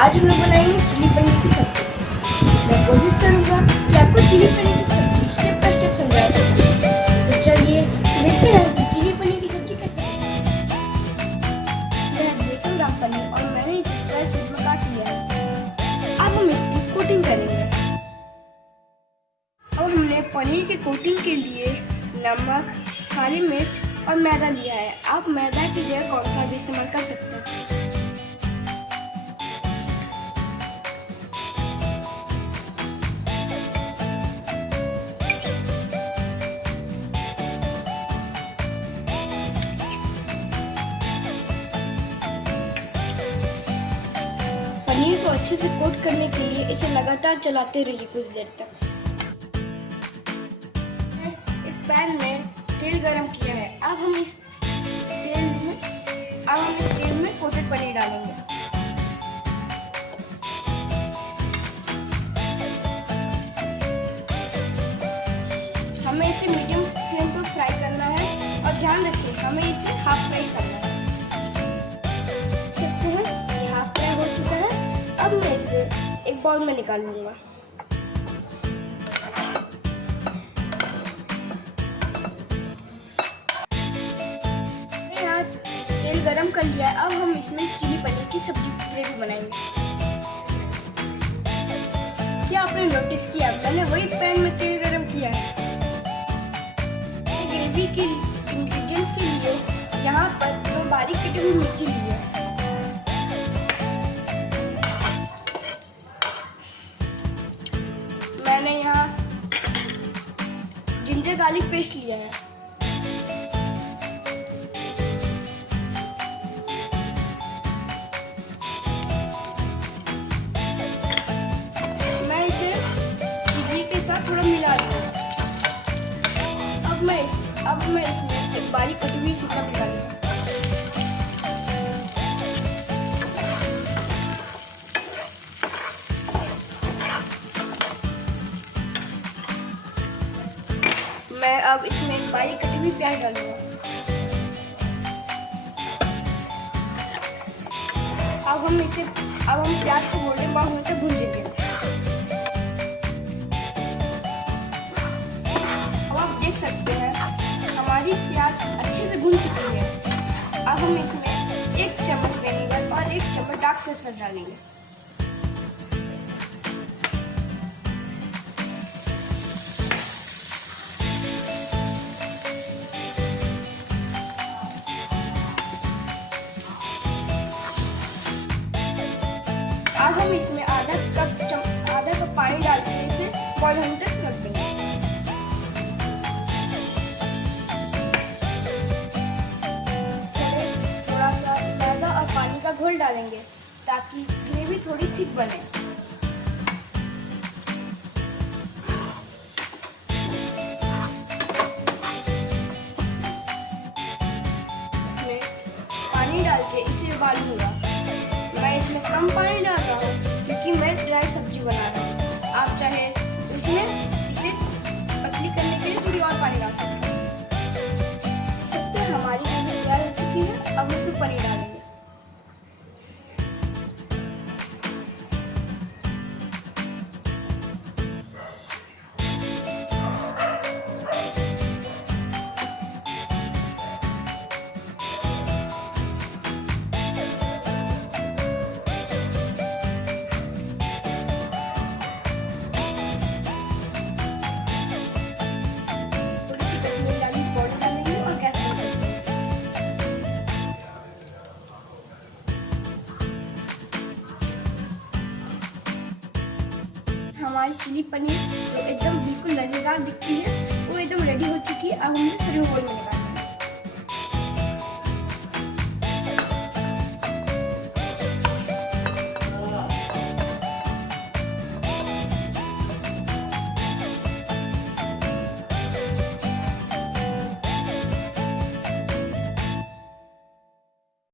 आज हम लोग बनाएंगे चिली पनीर की सब्जी। मैं कोशिश करूंगा कि आपको चिली पनीर की सब्जी स्टेप बाय स्टेप समझा सकूं। तो चलिए देखते हैं कि चिली पनीर की सब्जी कैसे बनती है। मैं 200 ग्राम पनीर और मैंने इसे स्क्वायर शेप में काट लिया है। अब हम इसकी कोटिंग करेंगे। अब हमने पनीर की कोटिंग के लिए नमक, काली मिर्च और मैदा लिया है। आप मैदा की जगह कॉर्नफ्लोर भी इस्तेमाल कर सकते हैं। पनीर को अच्छे से कोट करने के लिए इसे लगातार चलाते रहिए कुछ देर तक। एक पैन में तेल गरम किया है। अब हम इस तेल में कोटेड पनीर डालेंगे। हमें इसे मीडियम फ्लेम पर फ्राई करना है और ध्यान रखिए हमें इसे हाफ फ्राई करना है। देखते हैं ये हाफ फ्राई हो चुका है। अब मैं इसे एक बाउल में निकाल लूंगा। मैंने यहाँ तेल गरम कर लिया है। अब हम इसमें चिली पनीर की सब्जी ग्रेवी बनाएंगे। क्या आपने नोटिस किया मैंने वही पैन में तेल गरम किया है। ग्रेवी के इंग्रेडिएंट्स के लिए यहाँ पर 2 बारीक कटी हुई मिर्ची ली है। मैंने यहाँ जिंजर गार्लिक पेस्ट लिया है। मैं इसे चिली के साथ थोड़ा मिला लूँगा। अब मैं इसमें एक बारीक कटी हुई शिमला मिर्च डालूंगा। मैं अब इसमें एक बारीक कटी हुई प्याज डालूंगा। अब हम प्याज को गोल्डन ब्राउन होने तक भूनेंगे। अब आप देख सकते हैं हमारी प्याज अच्छे से भुन चुकी है। अब हम इसमें 1 चम्मच विनेगर और 1 चम्मच डार्क सॉस डालेंगे। अब हम इसमें आधा कप पानी डाल के इसे बॉईल होने तक रख देंगे। थोड़ा सा मैदा और पानी का घोल डालेंगे ताकि ग्रेवी थोड़ी थिक बने। इसमें पानी डाल के इसे उबालूंगा। मैं इसमें कम पानी डाल रहा हूँ क्योंकि मैं ड्राई सब्जी बना रहा हूँ। आप चाहे तो इसमें इसे पतली करने के लिए थोड़ी और पानी डाल सकते हैं। हमारी ग्रेवी तैयार हो चुकी है। अब हम इसमें पनीर डालेंगे। हमारी चिली पनीर जो एकदम बिल्कुल लज़ेदार दिखती है वो एकदम रेडी हो चुकी है। अब हम इसे सर्विंग बोल में निकालेंगे।